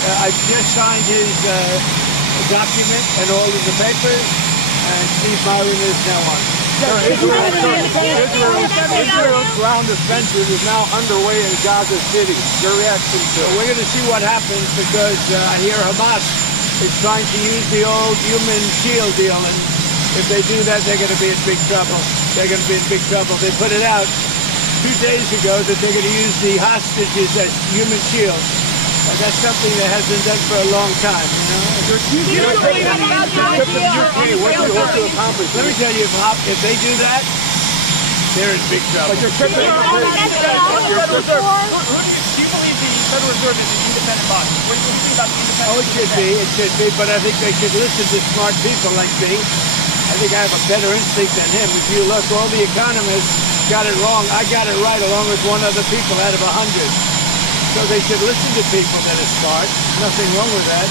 I just signed his document and all of the papers, and Steve Myron is now on. Israel's ground offensive is now underway in Gaza City. Your reaction to it? We're going to see what happens because I hear Hamas is trying to use the old human shield deal, and if they do that, they're going to be in big trouble. They're going to be in big trouble. They put it out 2 days ago that they're going to use the hostages as human shields. And that's something that hasn't done for a long time, you know? What do you hope to accomplish? Let me tell you, if they do that, they're in big trouble. Like your trip to Do you believe the Federal Reserve is an independent body? What do you think about the independent? It should be, but I think they should listen to smart people like me. I think I have a better instinct than him. If you look, all the economists got it wrong. I got it right along with one other people out of 100. So they should listen to people that are smart. Nothing wrong with that.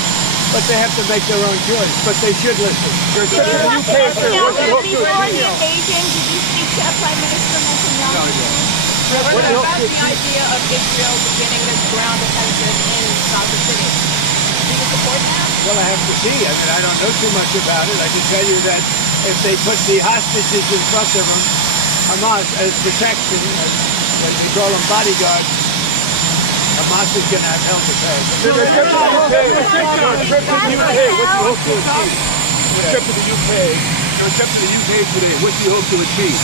But they have to make their own choice. But they should listen. Before the invasion, did you speak to Prime Minister Netanyahu? No, I didn't. What about the idea of Israel beginning this ground offensive in Gaza City? Do you support that? Well, I have to see. I mean, I don't know too much about it. I can tell you that if they put the hostages in front of them, Hamas, as protection, as we call them bodyguards, Hamas is going to have hell to pay. Your trip to the UK, what do you hope to achieve? Your trip to the UK today, what do you hope to achieve?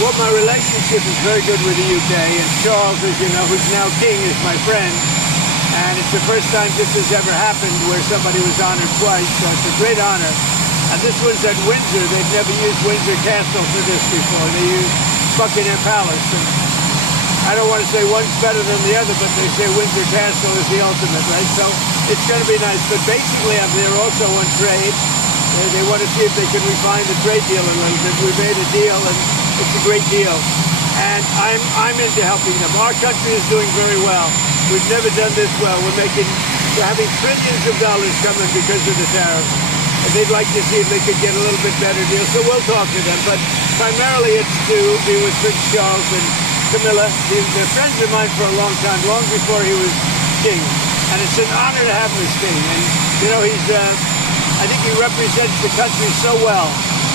Well, my relationship is very good with the UK, and Charles, as you know, who's now king, is my friend. And it's the first time this has ever happened where somebody was honored twice, so it's a great honor. And this was at Windsor. They've never used Windsor Castle for this before. They used Buckingham Palace. And I don't want to say one's better than the other, but they say Windsor Castle is the ultimate, right? So it's going to be nice. But basically, I'm there also on trade. They want to see if they can refine the trade deal a little bit. We made a deal, and it's a great deal. And I'm into helping them. Our country is doing very well. We've never done this well. We're having trillions of dollars coming because of the tariffs. And they'd like to see if they could get a little bit better deal. So we'll talk to them. But primarily it's to be with Prince Charles and Camilla. They're friends of mine for a long time, long before he was king. And it's an honor to have him as king. And, you know, I think he represents the country so well.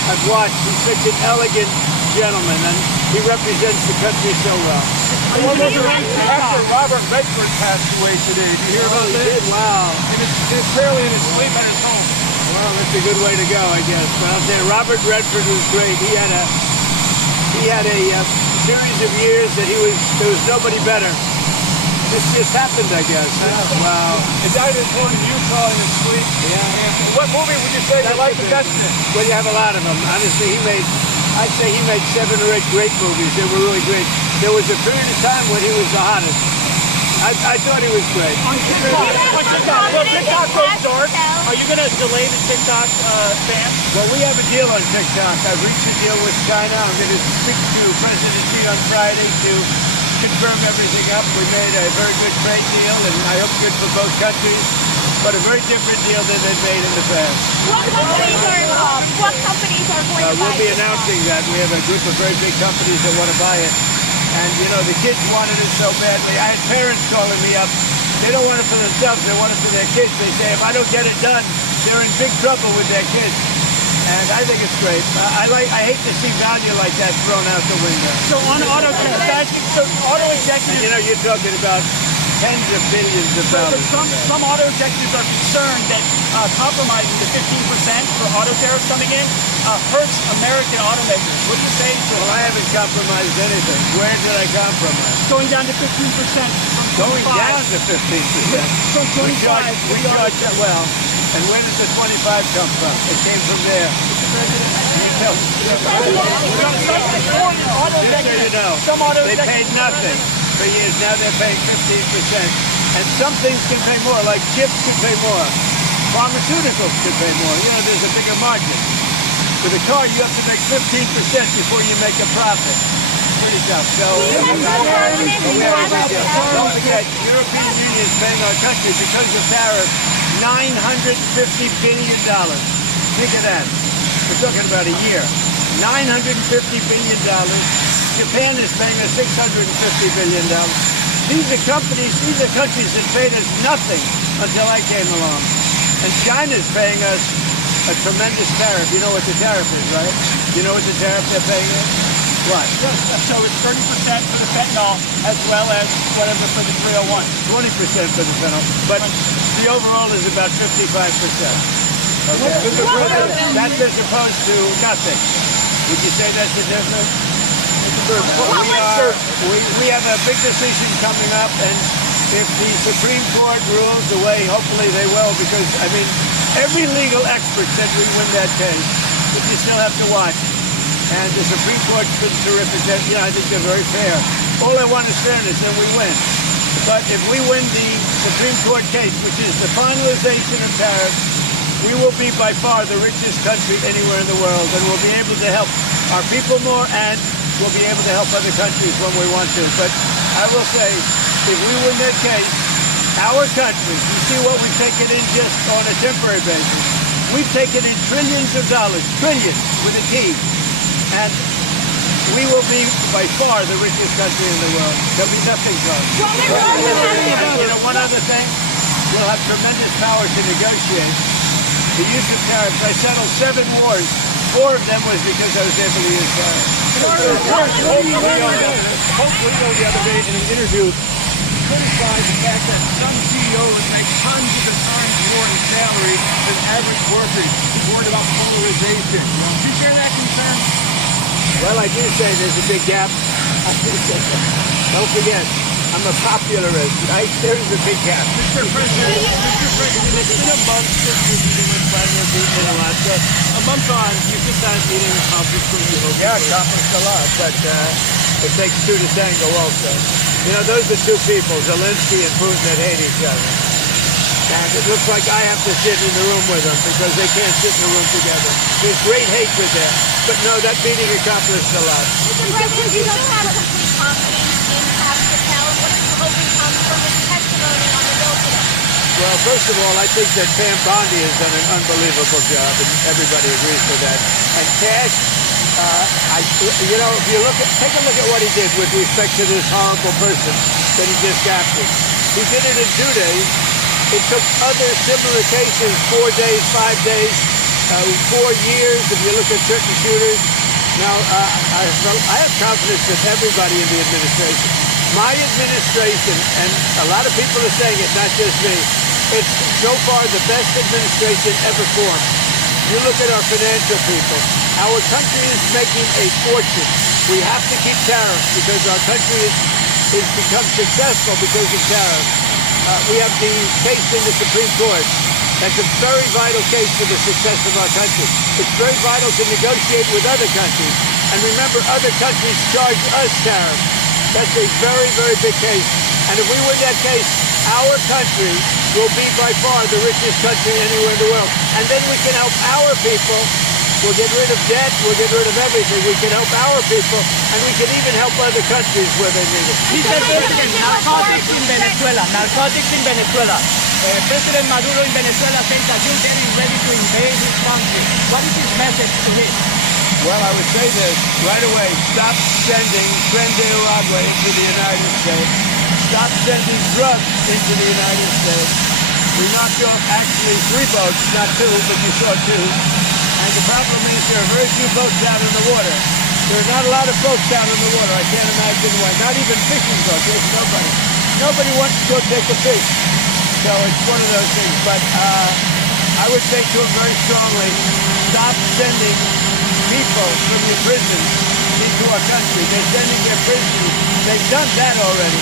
I've watched. He's such an elegant gentleman, and he represents the country so well. After Robert Redford passed away today, did you hear about this? Wow. Apparently in his sleep at his home. Well, that's a good way to go, I guess. But I'll say Robert Redford was great. He had a series of years that there was nobody better. This just happened, I guess. Wow. He died at home in Utah in his sleep. Yeah. What movie would you say you like the best in? Well, you have a lot of them. Honestly, I'd say he made 7 or 8 great movies. They were really great. There was a period of time when he was the hottest. I thought he was great. On TikTok. Well, TikTok goes dark. Are you going to delay the TikTok ban? Well, we have a deal on TikTok. I've reached a deal with China. I'm going to speak to President Xi on Friday to confirm everything up. We made a very good trade deal, and I hope good for both countries, but a very different deal than they've made in the past. What companies are involved? What companies are going to buy We'll be TikTok? announcing that. We have a group of very big companies that want to buy it. And, you know, the kids wanted it so badly. I had parents calling me up. They don't want it for themselves. They want it for their kids. They say, if I don't get it done, they're in big trouble with their kids. And I think it's great. I hate to see value like that thrown out the window. So on auto executives, You know, you're talking about tens of billions of dollars. some auto executives are concerned that compromising the 15% for auto tariffs coming in hurts American automakers. What do you say to Well, I haven't compromised anything. Where did I compromise? going down to 15% from Going 25? down to 15%. From 25. We charge that well. And where did the 25 come from? It came from there. You tell me. Just so you know, Some auto they paid nothing for years. Now they're paying 15%. And some things can pay more, like chips can pay more. Pharmaceuticals can pay more. You know, there's a bigger margin. With a car, you have to make 15% before you make a profit. Pretty tough. So, don't forget, European Union is paying our country because of tariffs $950 billion. Think of that. We're talking about a year. $950 billion. Japan is paying us $650 billion. These are countries that paid us nothing until I came along. And China's paying us a tremendous tariff. You know what the tariff is, right? You know what the tariff they're paying us? What? So it's 30% for the fentanyl as well as whatever for the 301. 20% for the fentanyl, but the overall is about 55%. Okay. That's as opposed to nothing. Would you say that's the difference? We have a big decision coming up, and if the Supreme Court rules the way hopefully they will, because, I mean, every legal expert said we win that case, but you still have to watch. And the Supreme Court's been terrific. I think they're very fair. All I want is fairness, and we win. But if we win the Supreme Court case, which is the finalization of tariffs, we will be by far the richest country anywhere in the world, and we'll be able to help our people more, and we'll be able to help other countries when we want to. But I will say, if we win that case, our country, you see what we've taken in just on a temporary basis, we've taken in trillions of dollars, trillions with a T, and we will be by far the richest country in the world. There'll be nothing close. One other thing, we'll have tremendous power to negotiate. The use of tariffs, I settled 7 wars. 4 of them was because I was able to use tariffs. Hopefully, the other day in an interview, criticized the fact that some CEOs make hundreds of times more in salary than average workers. He's worried about polarization. Do you share that concern? Well, I do say there's a big gap. Don't forget, I'm a popularist, right? There's a big gap. Mr. President, it's been a month since you're meeting with Vladimir Putin in Alaska. A month on, you've just had a meeting accomplished what you hoped. Yeah, accomplished a lot, but it takes 2 to tango also. You know, those are 2 people, Zelensky and Putin, that hate each other. And it looks like I have to sit in the room with them because they can't sit in the room together. There's great hatred there. But no, that meeting accomplished a lot. Mr. President, you don't have complete confidence in Pastor Patel. What is the hope that comes from his testimony on the bill today? Well, first of all, I think that Pam Bondi has done an unbelievable job, and everybody agrees with that. And Cash, if you take a look at what he did with respect to this horrible person that he just captured. He did it in 2 days. It took other similar cases 4 days, 5 days, 4 years. If you look at certain shooters, now I have confidence in everybody in the administration. My administration, and a lot of people are saying it, not just me. It's so far the best administration ever formed. You look at our financial people. Our country is making a fortune. We have to keep tariffs because our country is become successful because of tariffs. We have the case in the Supreme Court. That's a very vital case for the success of our country. It's very vital to negotiate with other countries. And remember, other countries charge us tariffs. That's a very, very big case. And if we win that case, our country will be by far the richest country anywhere in the world. And then we can help our people. We'll get rid of debt. We'll get rid of everything. We can help our people, and we can even help other countries where they need it. Mr. President, narcotics in Venezuela. Narcotics in Venezuela. President Maduro in Venezuela says that you're getting ready to invade his country. What is his message to him? Well, I would say this right away. Stop sending Tren de Aragua into the United States. Stop sending drugs into the United States. We knocked off actually 3 boats, not 2, but you saw 2. And the problem is there are very few boats out in the water. There are not a lot of boats out in the water. I can't imagine why. Not even fishing boats. There's nobody. Nobody wants to go take a fish. So it's one of those things. But I would say to him very strongly, stop sending people from your prisons into our country. They're sending their prisoners. They've done that already.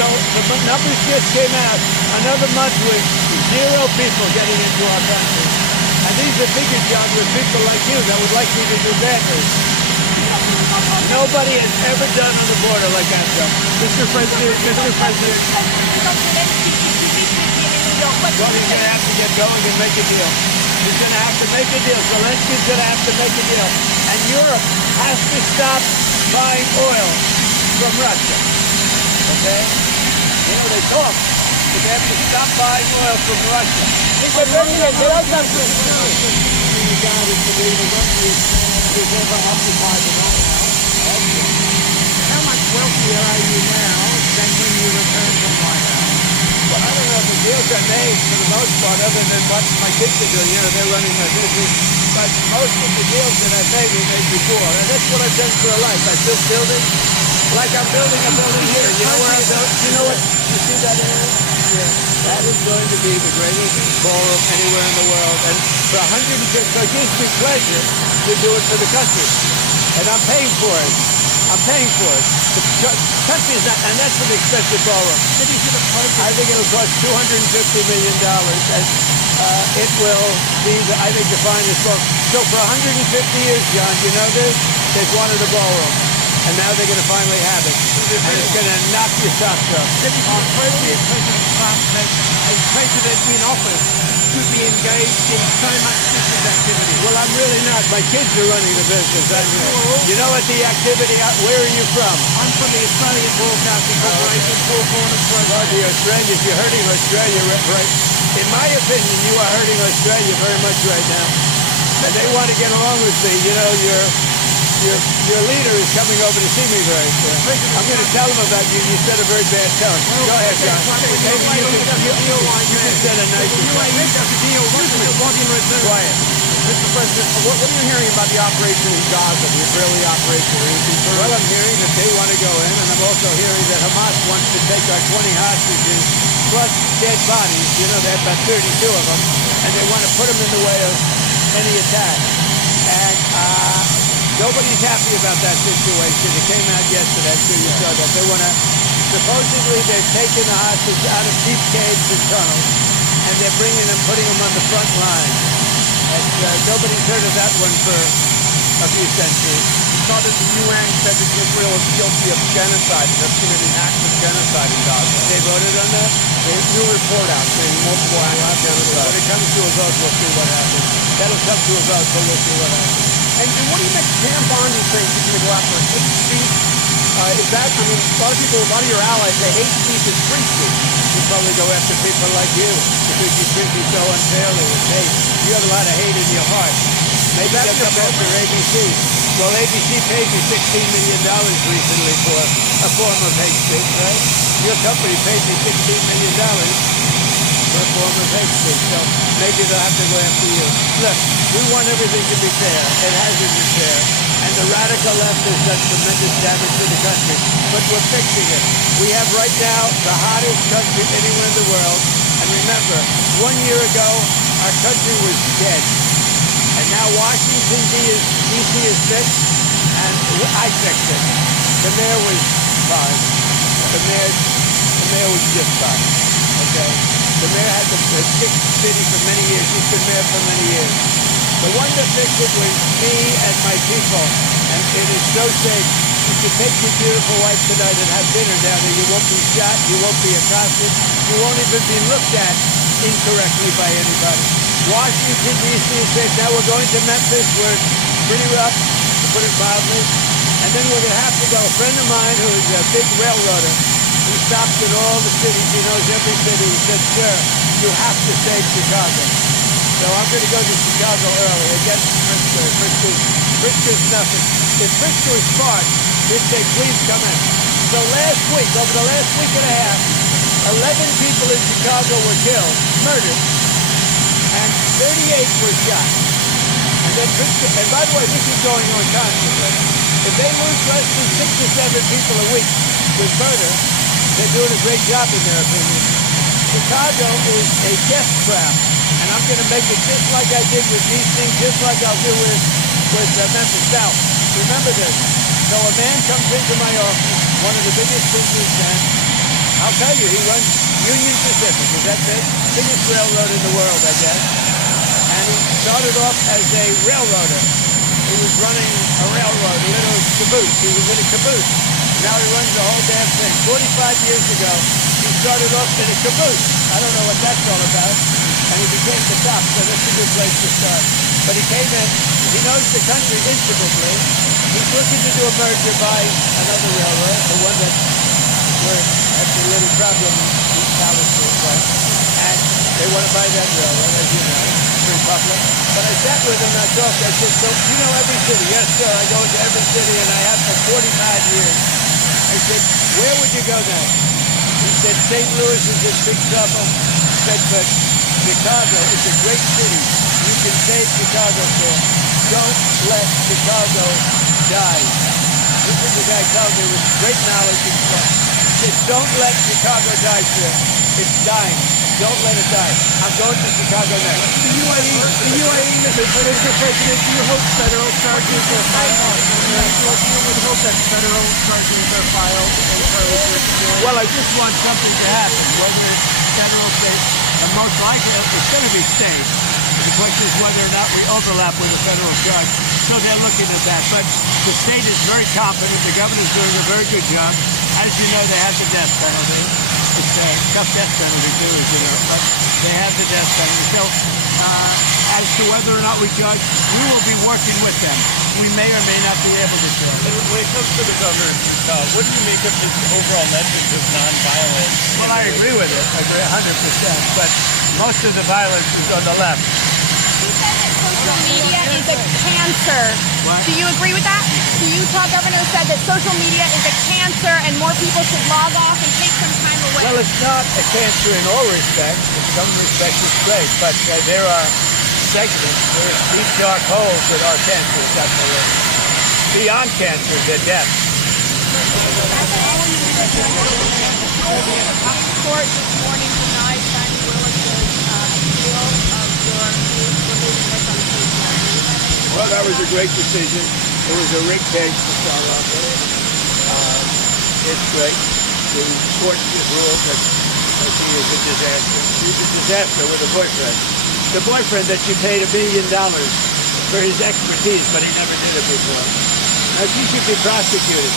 So the numbers just came out. Another month with 0 people getting into our country. And these are bigger jobs with people like you that would like me to do banners. Nobody has ever done on the border like I've done. Mr. President. Well, he's going to have to get going and make a deal. He's going to have to make a deal. Zelensky's going to have to make a deal. And Europe has to stop buying oil from Russia. Okay? You know, they talk, but they have to stop buying oil from Russia. Mr. President, there are some How much wealthier are you now than when you returned from White House? Well, I don't know if the deals are made for the most part, other than what my kids are doing. You know, they're running my business. But most of the deals that I've made were made before. And that's what I've done for a life. I built buildings like I'm building a building here. You know where I'm going? You know what? You see that area? Yeah. That is going to be the greatest ballroom anywhere in the world. And for 150, so it gives me pleasure to do it for the country. And I'm paying for it. I'm paying for it. The country is not, and that's an expensive ballroom. I think it'll cost $250 million, and it will be, I think, the finest ballroom. So for 150 years, John, you know this? They've wanted a ballroom, and now they're going to finally have it. And it's going to knock your socks off. President Trump that a president in office should be engaged in so much business activity. Well, I'm really not. My kids are running the business. You know what the activity, where are you from? I'm from the Australian Broadcasting Corporation, Four Corners Program. Oh, the Australians, you're hurting Australia, right? In my opinion, you are hurting Australia very much right now. And they want to get along with me. You know, your leader is coming over to see me very soon. I'm going to tell him about you. You set a very bad tone. Go ahead, John. Maybe you can set a nice quiet. Mr. President, what are you hearing about the operation in Gaza, the Israeli operation? Are you concerned? Well, I'm hearing that they want to go in, and I'm also hearing that Hamas wants to take our 20 hostages plus dead bodies. You know, they have about 32 of them, and they want to put them in the way of any attack. And nobody's happy about that situation. It came out yesterday, I'm sure you saw that. They want to, supposedly they've taken the hostages out of deep caves and tunnels, and they're bringing them, putting them on the front line. And nobody's heard of that one for a few centuries. We saw that the UN said that Israel is guilty of genocide, and has committed acts of genocide in Gaza. They voted on that? There's a new report out saying multiple acts of genocide. When it comes to a vote, we'll see what happens. That'll come to a vote, but we'll see what happens. And what do you make Pam Bondi saying she's going to go after a hate speech? Is that, I mean, a lot of your allies say hate speech is free speech. You probably go after people like you because you treat me so unfairly with hate. You have a lot of hate in your heart. Maybe they'll come after ABC. Well, ABC paid me $16 million recently for a form of hate speech, right? Your company paid me $16 million for a form of hate speech. So maybe they'll have to go after you. Look, we want everything to be fair. It hasn't been fair. And the radical left has done tremendous damage to the country. But we're fixing it. We have right now the hottest country anywhere in the world. And remember, 1 year ago, our country was dead. And now Washington, D.C. is fixed, and I fixed it. The mayor was fine. The mayor was just fine. Okay? The mayor had fixed the city for many years. He's been mayor for many years. The one that fixed it was me and my people. And it is so safe. You can take your beautiful wife tonight and have dinner down there. You won't be shot. You won't be accosted. You won't even be looked at incorrectly by anybody. Washington, D.C. is safe. Now we're going to Memphis, where it's pretty rough, to put it mildly. And then we're going to have to go. A friend of mine who is a big railroader, who stops in all the cities, he knows every city, he said, sir, you have to save Chicago. So I'm going to go to Chicago early against Frisco. Frisco's nothing. If Frisco is smart, he'd say, please come in. So last week, over the last week and a half, 11 people in Chicago were killed, murdered, and 38 were shot. And then Frisco, and by the way, this is going on constantly. If they lose less than 6 or 7 people a week with murder, they're doing a great job in their opinion. Chicago is a death trap, and I'm going to make it just like I did with D.C., just like I'll do with Memphis South. Remember this. So a man comes into my office, one of the biggest businessmen. I'll tell you, he runs Union Pacific. Is that big? Biggest railroad in the world, I guess. And he started off as a railroader. He was running a railroad, a little caboose. He was in a caboose. Now he runs the whole damn thing. 45 years ago, he started off in a caboose. I don't know what that's all about. And he became the top, so that's a good place to start. But he came in, he knows the country intimately. He's looking to do a merger by another railroad, the one that has a little problem in East Palestine, right? And they want to buy that railroad, as you know. It's pretty popular. But I sat with him and I talked. I said, so you know every city? Yes, sir. I go into every city, and I have for 45 years. I said, where would you go next? He He said St. Louis is in big trouble. He said, but Chicago is a great city. You can save Chicago, sir. Don't let Chicago die. This is the guy telling me with great knowledge and stuff. He said, don't let Chicago die, sir. It's dying. Don't let it die. I'm going to Chicago next. The UAE, Mr. President, do you hope federal charges are filed? Do you would hope that federal charges are filed in early jurisdiction? Well, I just want something to happen, whether it's federal, state, and most likely it's going to be state. The question is whether or not we overlap with a federal judge. So they're looking at that. But the state is very confident. The governor's doing a very good job. As you know, they have the death penalty. It's a tough death penalty, too, as you know. But they have the death penalty. So as to whether or not we judge, we will be working with them. We may or may not be able to judge. When it comes to the governor of Utah, what do you make of his overall message of nonviolence? Well, I agree with it. I agree 100%. But most of the violence is on the left. He said that social media is a cancer. What? Do you agree with that? The Utah governor said that social media is a cancer and more people should log off and take some time away. Well, it's not a cancer in all respects. In some respects, it's great. But there are segments, there's deep dark holes that are cancers, definitely. Beyond cancer, they're death. Court this morning denied Fannie Willis's appeal of your removing her from the case. Well, that was a great decision. It was a rigged case to start off with. It's great. The court ruled that she is a disaster. She's a disaster with a boyfriend. The boyfriend that she paid $1 billion for his expertise, but he never did it before. Now, she should be prosecuted.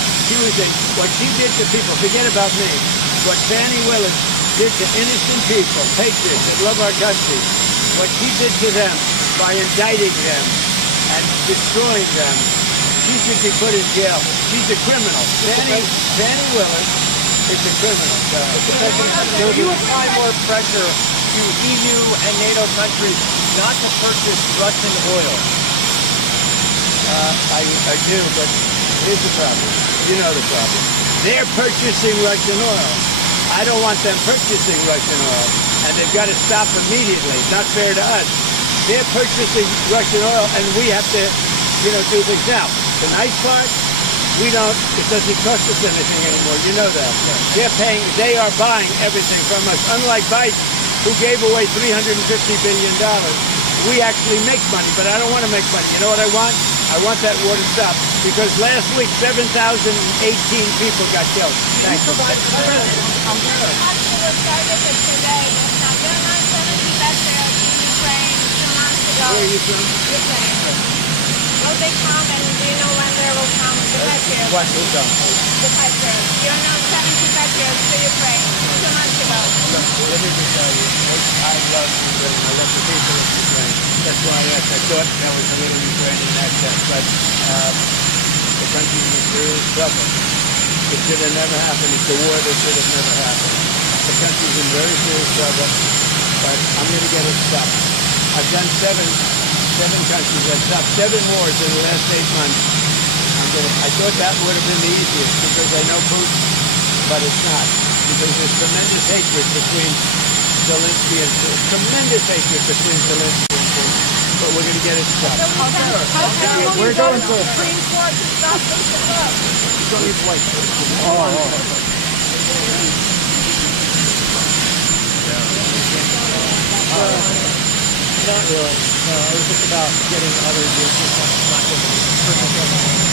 What she did to people, forget about me, what Fannie Willis did to innocent people, patriots that love our country, what she did to them by indicting them and destroying them, she should be put in jail. She's a criminal. Fannie Willis is a criminal. Will you apply more pressure to EU and NATO countries not to purchase Russian oil? I do, but here's the problem. You know the problem. They're purchasing Russian oil. I don't want them purchasing Russian oil, and they've got to stop immediately. It's not fair to us. They're purchasing Russian oil, and we have to, do things. Now, the nice part, it doesn't cost us anything anymore. You know that. They are buying everything from us. Unlike Biden, who gave away $350 billion. We actually make money, but I don't want to make money. You know what I want? I want that war to stop. Because last week, 7,018 people got killed. Thank you. Where are you from? Will they come, and do you know when they will come? The patriots. What will come? The patriots. You know, 70 patriots to Ukraine 2 months ago. Look, let me just tell you, I love Ukraine. I love the people of Ukraine. That's why I thought there was a little Ukrainian accent. But the country's in serious trouble. It should have never happened. It's a war that should have never happened. The country's in very serious trouble, but I'm going to get it stopped. I've done seven countries. I've stopped 7 wars in the last 8 months. I thought that would have been the easiest because I know Putin, but it's not. Because there's tremendous hatred between Zelensky and Putin. Tremendous hatred between Zelensky and Putin. But we're going to get it stopped. We're going to the Supreme Court to stop this. You don't need white. Not really. No, it was just about getting other vehicles not just personal.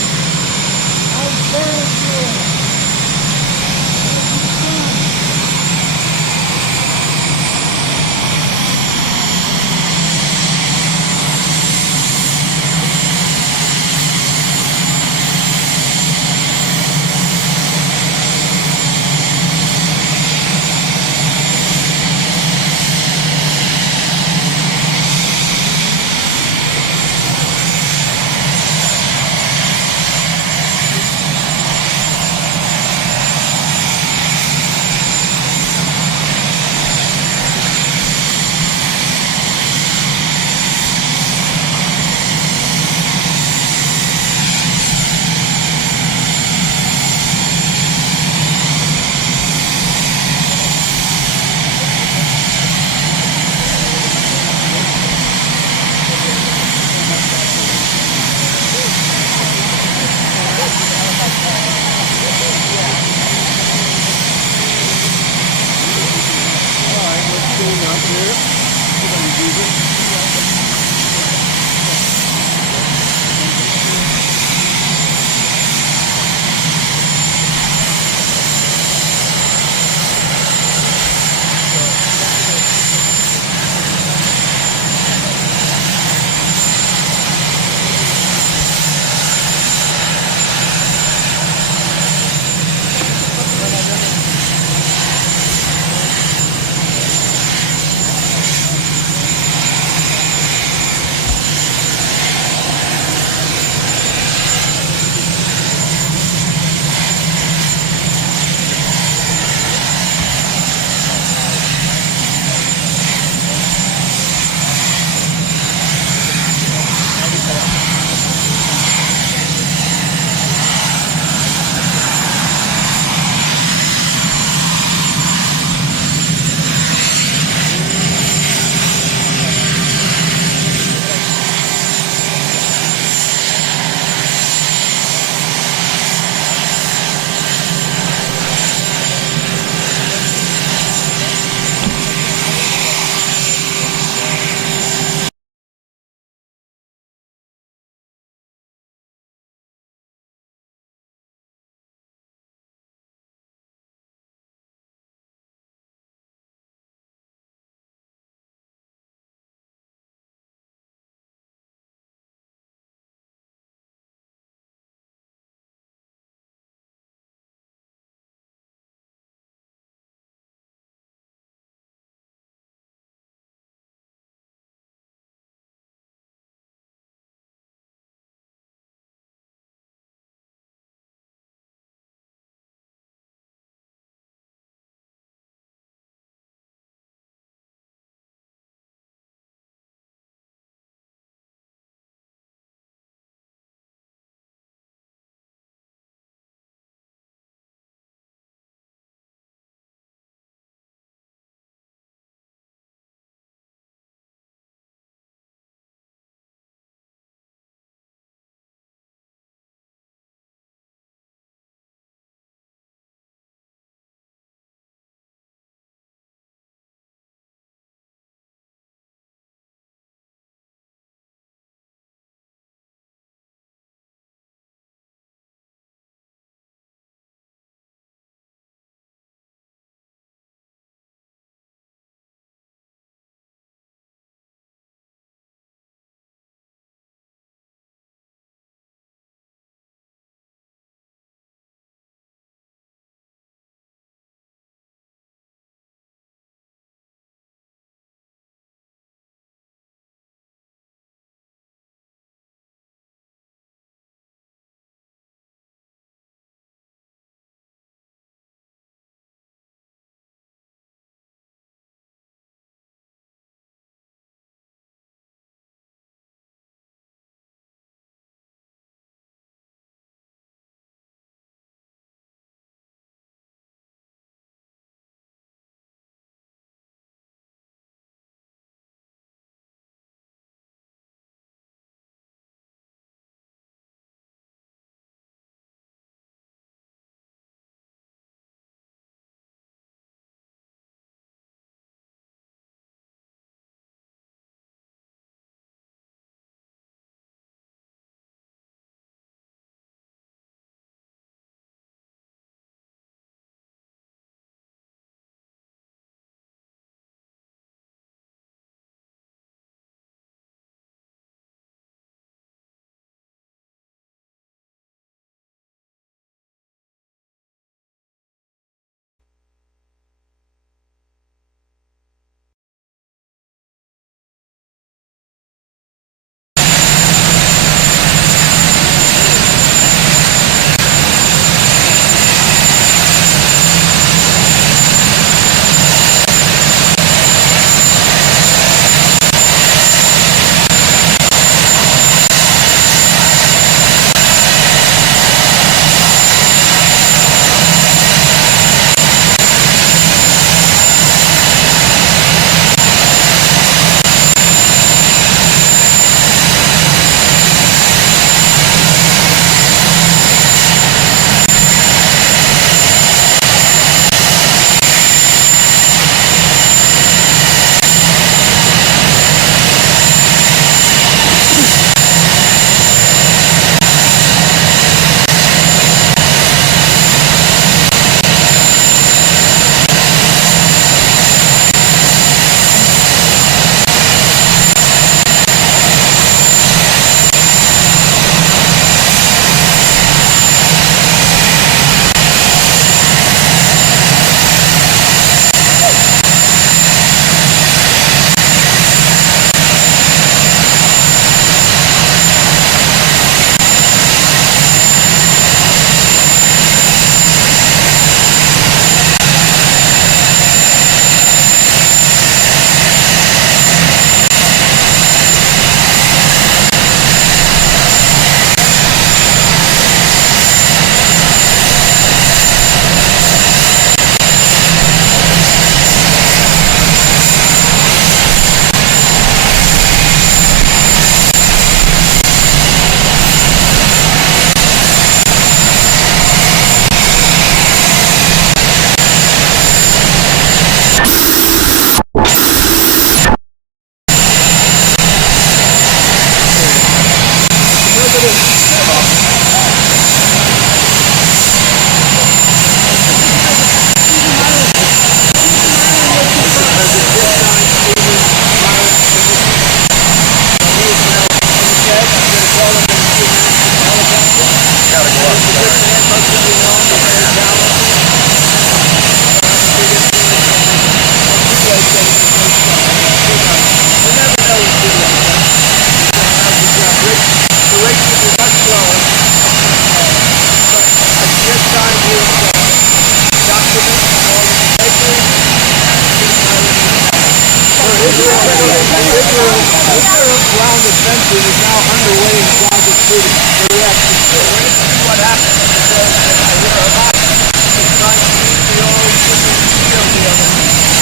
Israel's ground offensive is now underway in Gaza City. So yes, we're waiting to see what happens because I hear Hamas is trying to meet the old steel deal.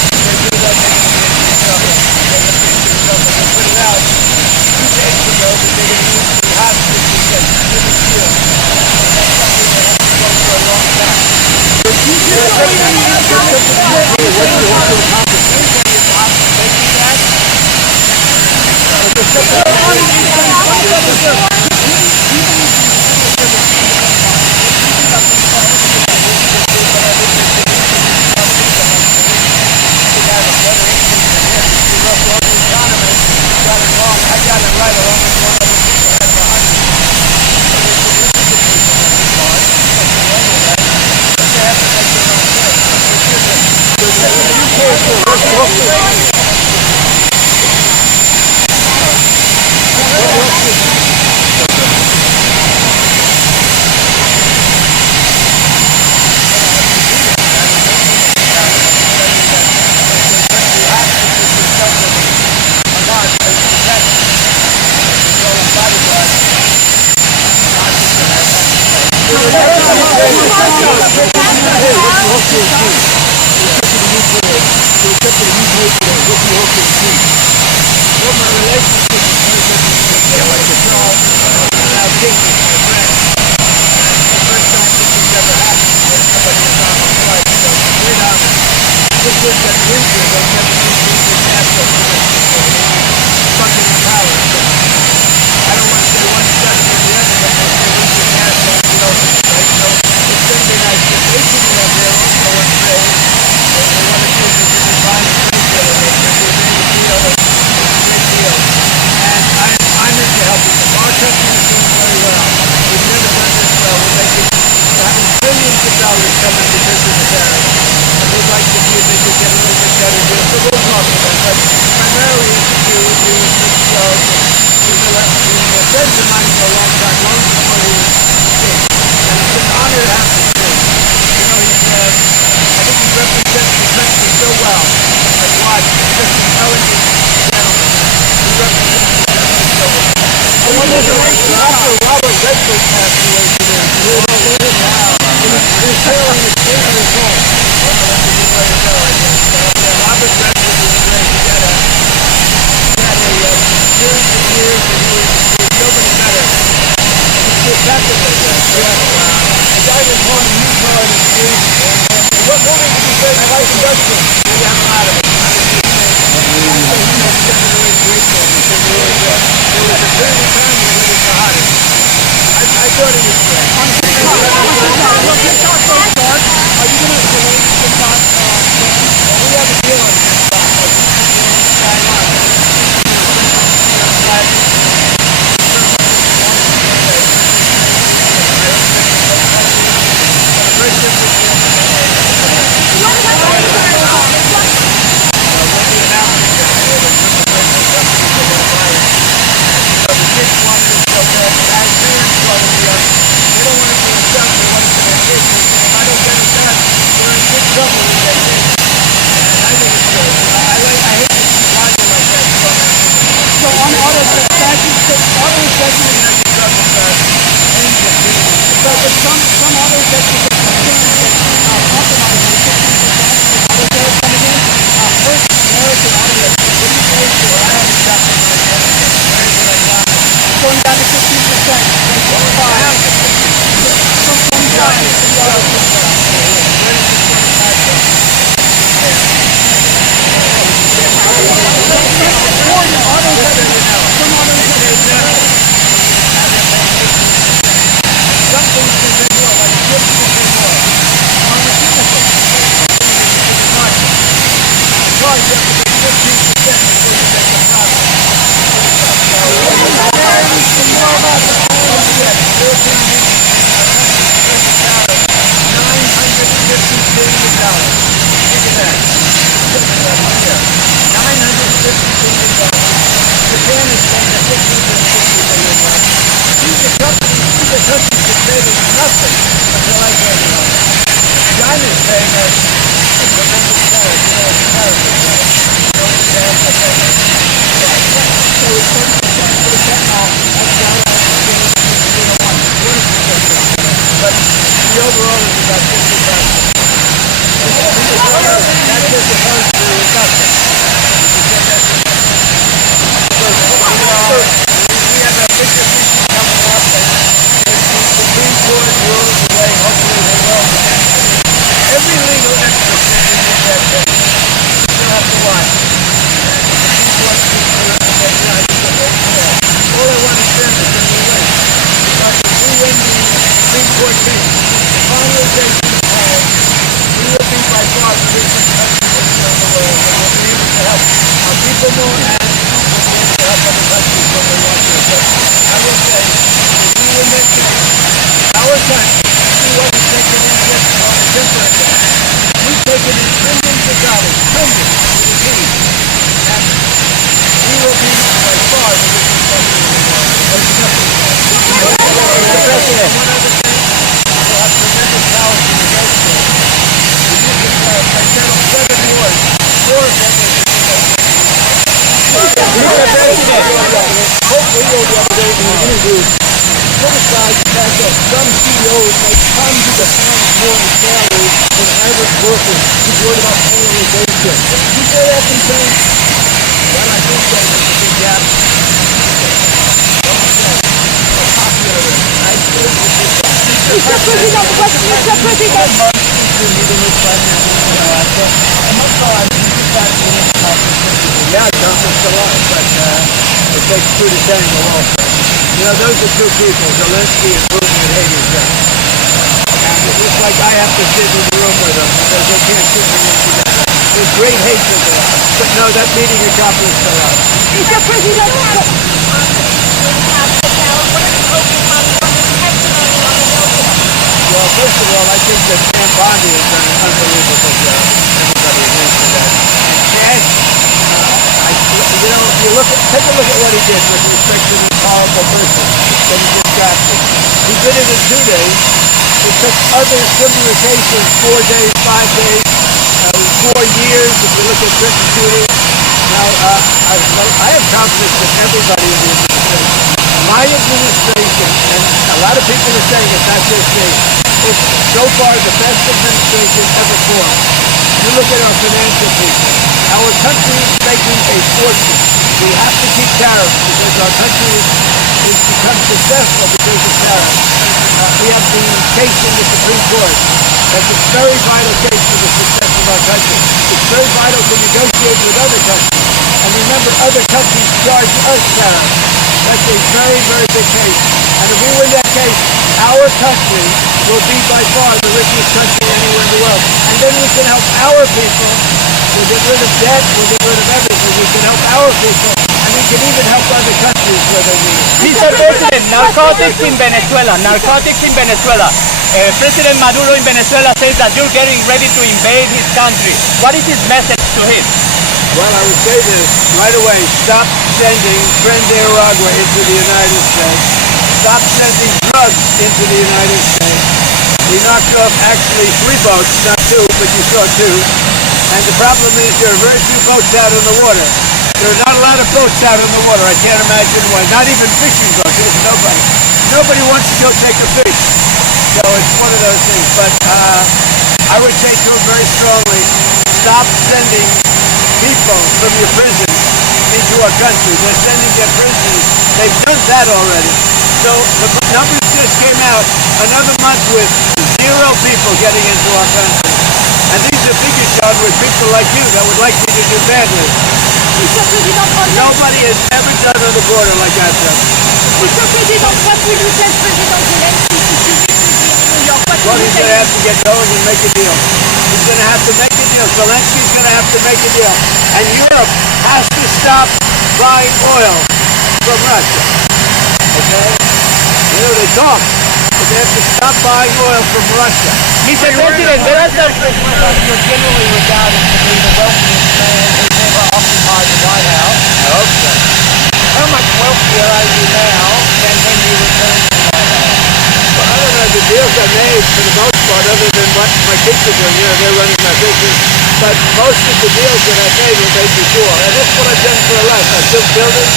If they do that, they're going to get into trouble. They put it out 2 days ago that they're going to use the hostage to get to the deal. That's something they have to go for a long time. What do you hope to accomplish? Anybody involved in making that? I got it right along with one other people that behind me. But they have to make their own choice. Redford passed away today. Robert Redford was great. He had a series of years and he was nobody better. He's exactly like that. A guy was born in Utah in his street. What movie did you say the vice president? We have a lot of them. There was a period of time when he was the hottest. I thought he was great. Are you going to release the top We have a deal on this. China's paying us a tremendous tariff. But the overall is about 50%. That's just opposed to nothing. We have a big decision coming up, and if the Supreme Court rules the way hopefully they will, every legal expert saying that you still have to watch. All I want to say is that we win. Because if we win the Supreme Court case, the finalization of polls, we will be by far the richest country in the world, and we'll be able to help our people more and to help other countries when they want to. But I will say, if we win this case, our country, we want to take an interest on a different way. We've taken in trillions of dollars, trillions, and we will be by far the richest country in the world. Mr. President, one other thing, we'll have tremendous power to negotiate. I settled 7 wars, 4 of them Mr. President, hopefully the other day in an interview, criticized the fact that some CEOs make hundreds of pounds more in salary than average workers who's worried about polarization. You say that concern? Well, I do say there's a big gap. Mr. President, Mr. President. Yeah, accomplished a lot, but it takes two to tango also. You know, those are two people, Zelensky and Putin, that hate each other. And it's just like I have to sit in the room with them because they can't sit in the together. There's great hatred there. But no, that meeting accomplished a lot. Mr. President, Well, first of all, I think that Sam Bondi has done an unbelievable job. Everybody agrees with that. And Chad, you know, if you take a look at what he did with respect to this horrible person that he just got to. He did it in 2 days. It took other similar cases 4 days, 5 days, 4 years. If you look at Prosecuting. Now, I have confidence in everybody in the administration. My administration, and a lot of people are saying it's not just me, is so far the best administration ever formed. You look at our financial people. Our country is making a fortune. We have to keep tariffs because our country is become successful because of tariffs. We have the case in the Supreme Court. That's a very vital case for the success of our country. It's very vital to negotiate with other countries. And remember, other countries charge us tariffs. That's a very, very big case. And if we win that case, our country will be by far the richest country anywhere in the world. And then we can help our people. We'll get rid of debt. We'll get rid of everything. We can help our people. And we can even help other countries where they need it. Mr. President, narcotics in Venezuela. Narcotics in Venezuela. President Maduro in Venezuela says that you're getting ready to invade his country. What is his message to him? Well, I would say this right away. Stop sending Friend Nicaragua into the United States. Stop sending drugs into the United States. We knocked off actually 3 boats, not 2, but you saw 2. And the problem is there are very few boats out on the water. There are not a lot of boats out on the water. I can't imagine why. Not even fishing boats. There's nobody. Nobody wants to go take a fish. So it's one of those things. But I would say to him very strongly, stop sending people from your prisons into our country. They're sending their prisoners. They've done that already. So the numbers just came out. Another month with 0 people getting into our country. And these are bigger jobs with people like you that would like me to do badly. Mr. President, Nobody has ever done on the border like I've done. Mr. President, what will you tell President Zelensky if you meet with him in New York? What Well, will you he's tell going to him? have to get going and make a deal. He's going to have to make a deal. Zelensky's going to have to make a deal. And Europe has to stop buying oil from Russia. Okay? You know, they talk, but they have to stop buying oil from Russia. Mr. President, there are some... You're generally regarded to be the wealthiest man who's ever occupied the White House. I hope so. How much wealthier are you now than when you returned to the White House? Well, I don't know the deals I made for the most part, other than what my kids are doing. You know, they're running my business. But most of the deals that I made were made before. And that's what I've done for a life. I've built buildings.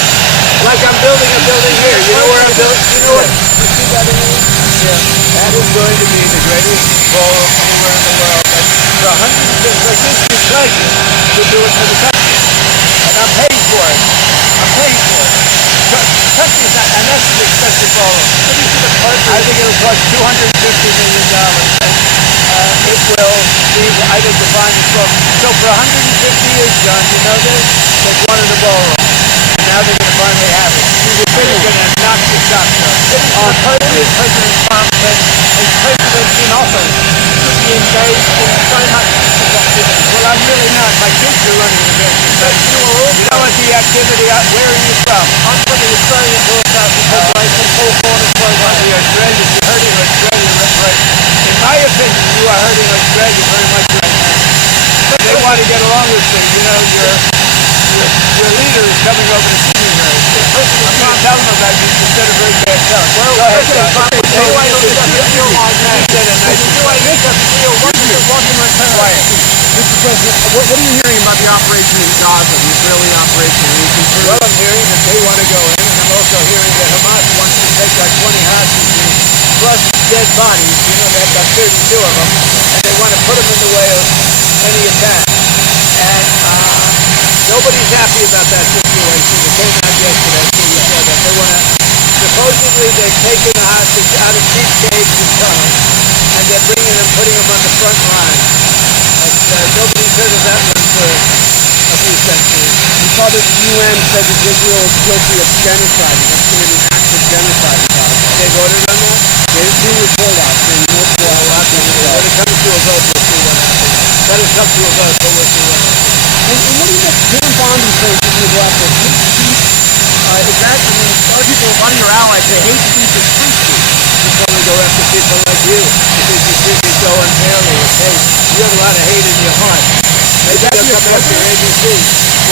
Like I'm building a building here. You know where I'm building? You know what? You see that in here? Yeah. That is going to be the greatest ballroom anywhere in the world. And for 150, like this is pleasure to do it for the country. And I'm paying for it. I'm paying for it. The country's not, and that's the expensive ballroom. I think it'll cost $250 million. And it will be, I think, the finest ballroom. So for 150 years, John, you know this? They've wanted a ballroom. And now they're going to finally have it. They're going to knock the socks off. President Trump and presidents in office should be engaged in so much business activity. Well, I'm really not. My kids are running the business. You know what the activity, where are you from? I'm from the Australian Broadcasting Corporation, Paul Corner's program. The Australia, you're hurting Australia right. In my opinion, you are hurting Australia very much right now. They want to get along with things. You know, your leader is coming over to see me very soon. I'm not telling him about you. You said a very bad talk. Well, go ahead. Do I look at the deal like that? Do I look at the deal? What in return? Quiet. Mr. President, what are you hearing about the operation in Gaza, the Israeli operation? Are you concerned? Well, I'm hearing that they want to go in, and I'm also hearing that Hamas wants to take like 20 hostages plus dead bodies. You know, they've got 32 of them, and they want to put them in the way of any attack. And nobody's happy about that situation. It came out yesterday, so we said that they want to. Supposedly, they've taken the hostage out of deep caves and tunnels, and they're putting them on the front line. Nobody's heard of that one for a few centuries. We saw that the UN said that Israel is guilty of genocide. That's committing acts of genocide in Gaza. They voted on that? They were told us. When it comes to a vote, we'll see what happens. Let it come to a vote, but we'll see what happens. And what do you think Dan Bondi says that you go after hate speech? Is that, I mean, a lot of people, a lot of your allies say hate speech is free speech. Just only go after people like you because you treat me so unfairly. Okay? You have a lot of hate in your heart. Maybe they'll come after ABC.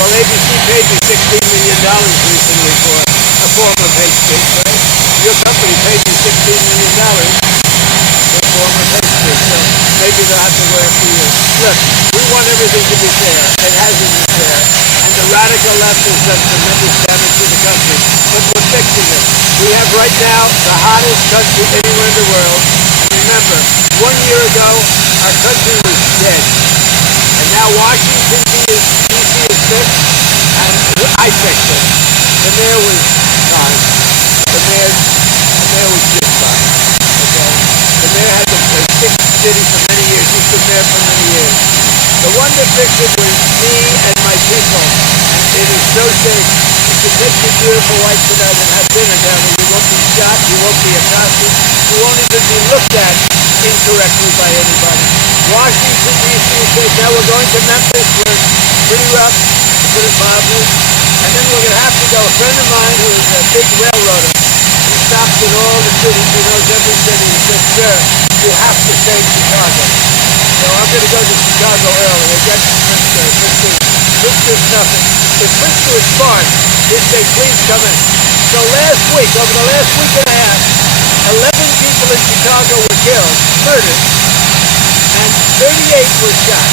Well, ABC paid me $16 million recently for a form of hate speech, right? Your company paid me $16 million for a form of hate speech. So maybe they'll have to go after you. Look, we want everything to be fair. It hasn't been fair. And the radical left has done tremendous damage to the country. But we're fixing it. We have right now the hottest country anywhere in the world. And remember, 1 year ago, our country was dead. And now Washington, D.C. is fixed, and I fixed it. The mayor was fine. The mayor was just fine. Okay? The mayor had to fix the city for many years. He's been there for many years. The one that fixed it was me and my people. And it is so safe. You can take your beautiful wife tonight and have dinner down there. You won't be shot. You won't be accosted. You won't even be looked at incorrectly by anybody. Washington, D.C. said, now we're going to Memphis. We're pretty rough, to put it mildly. And then we're going to have to go. A friend of mine who is a big railroader, he stops in all the cities. He knows every city. He said, sir, you have to stay in Chicago. So I'm going to go to Chicago early. I got Pritzker's nothing. If Pritzker is smart, he'd say, please come in. So last week, over the last week and a half, 11 people in Chicago were killed, murdered, and 38 were shot.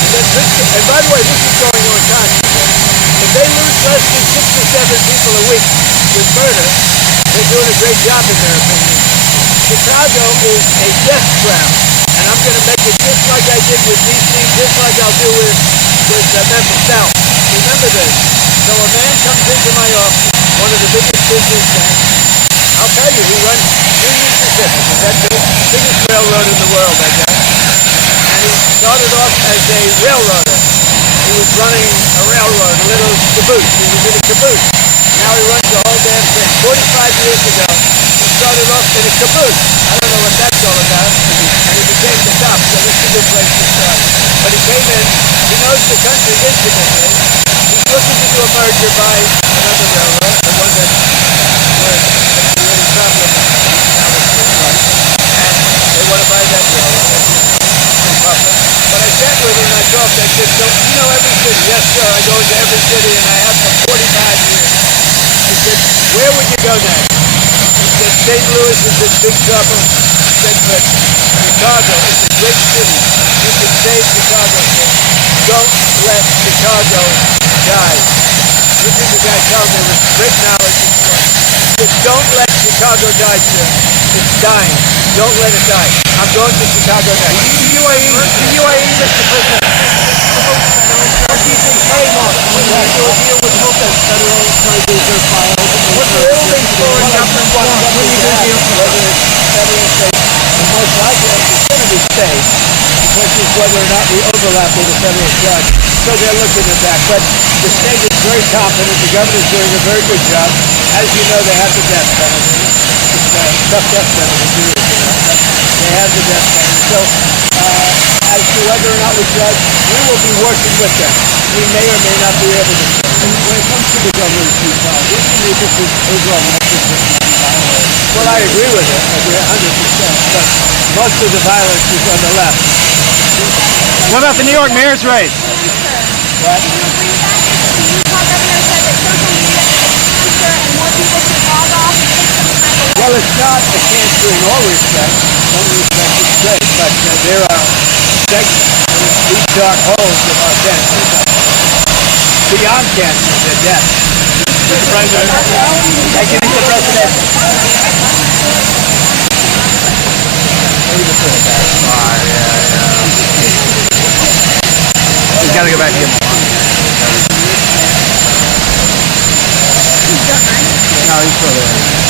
And then Pritzker, and by the way, this is going on constantly. If they lose less than 6 or 7 people a week with murder, they're doing a great job in their opinion. Chicago is a death trap. And I'm going to make it just like I did with D.C., just like I'll do with Memphis. Now, remember this. So a man comes into my office, one of the biggest businessmen. I'll tell you, he runs Union Pacific. Is that the biggest railroad in the world, I guess. And he started off as a railroader. He was running a railroad, a little caboose. He was in a caboose. Now he runs the whole damn thing. 45 years ago, he started off in a caboose. I don't know what that's all about. And he became the top, so this is a good place to start. But he came in, he knows the country intimately. He's looking to do a merger by another railroad, the one that we're really problem now with the right. And they want to buy that railroad. But I sat with him and I talked. I said, so you know every city? Yes, sir. I go into every city and I have for 45 years. I said, Where would you go next? He said St. Louis is in big trouble. He said, but Chicago is a great city. You can save Chicago. Don't let Chicago die. Listen to the guy tell me with great knowledge and fun. He said, don't let Chicago die, sir. It's dying. Don't let it die. I'm going to Chicago next. The UAE, Mr. President. What do you think? Hey, Mark, what do you deal with hope that federal charges are filed? What's the ruling for government one? What do you think? Whether it's federal, state, and most likely it's going to be state. The question is whether or not we overlap with the federal judge. So they're looking at that. But the state is very confident. The governor's doing a very good job. As you know, they have the death penalty. It's a tough death penalty, too. They have the death penalty. So as to whether or not we judge, we will be working with them. We may or may not be able to. When it comes to the governor's trial, what do you make of his overall message of nonviolence? Well, I agree with it. I agree 100%. But most of the violence is on the left. What about the New York mayor's race? What? Do you agree with that? The Utah governor said that social media is a cancer and more people should log off and take some time away. Well, it's not a cancer in all respects. Some respects it's great, but there are segments, these dark holes of our cancer. Beyond cancer, they're death. Mr. President. Thank you, Mr. President. He's got to go back to get more. No, he's still there.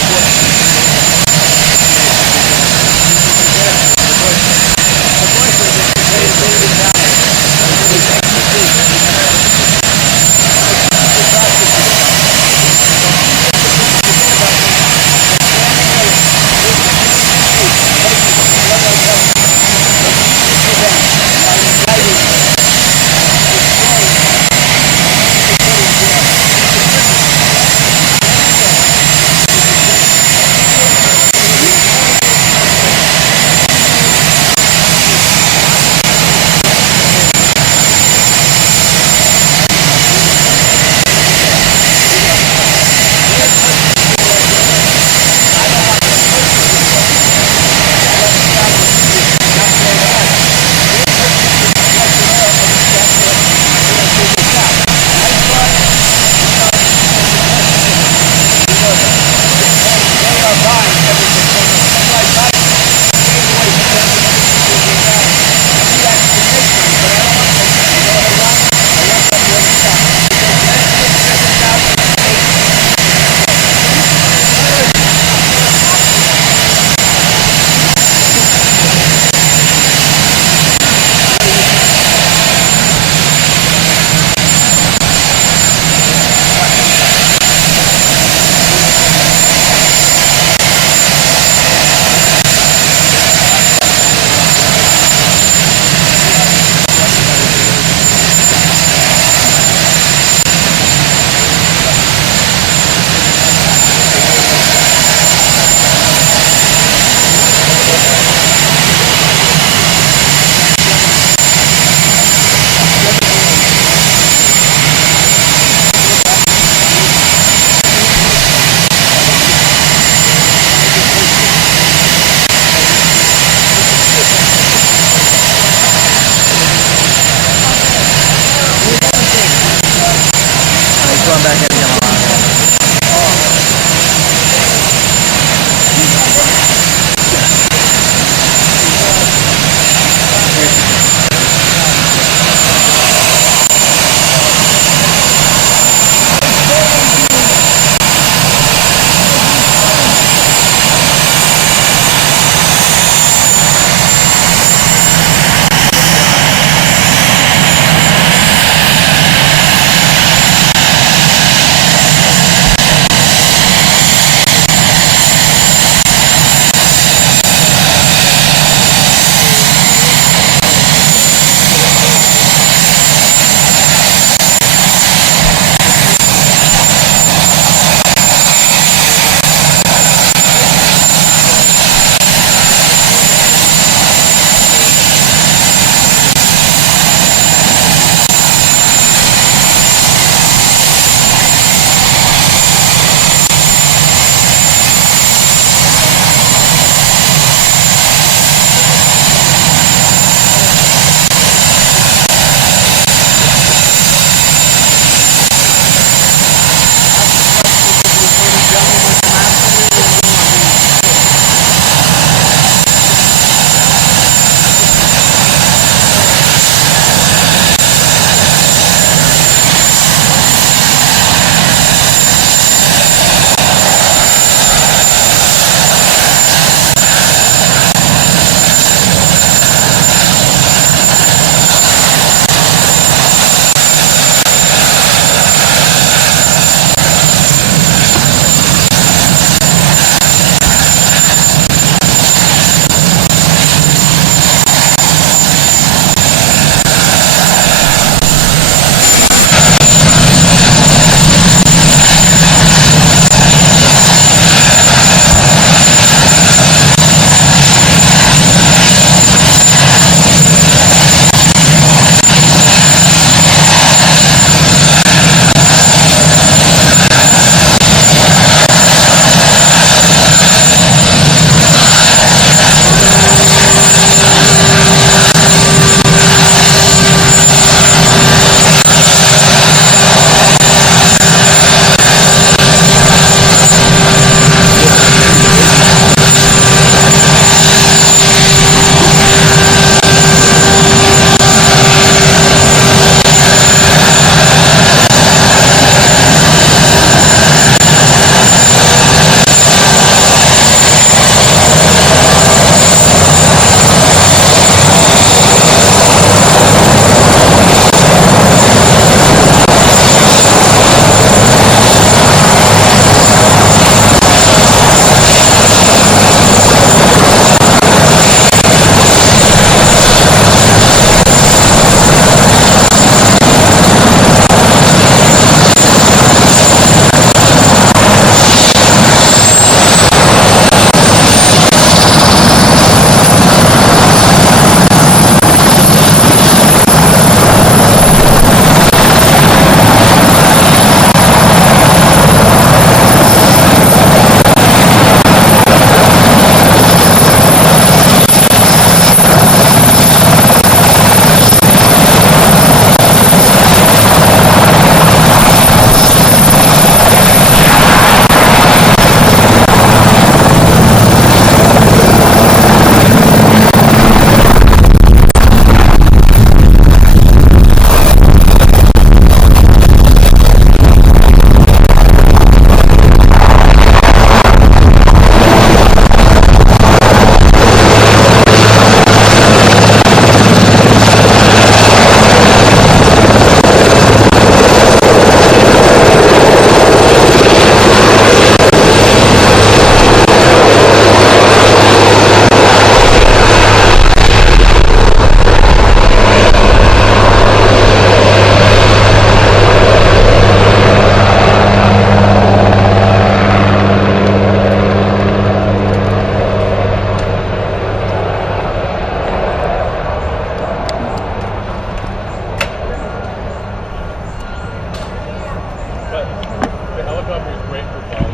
great for Paul.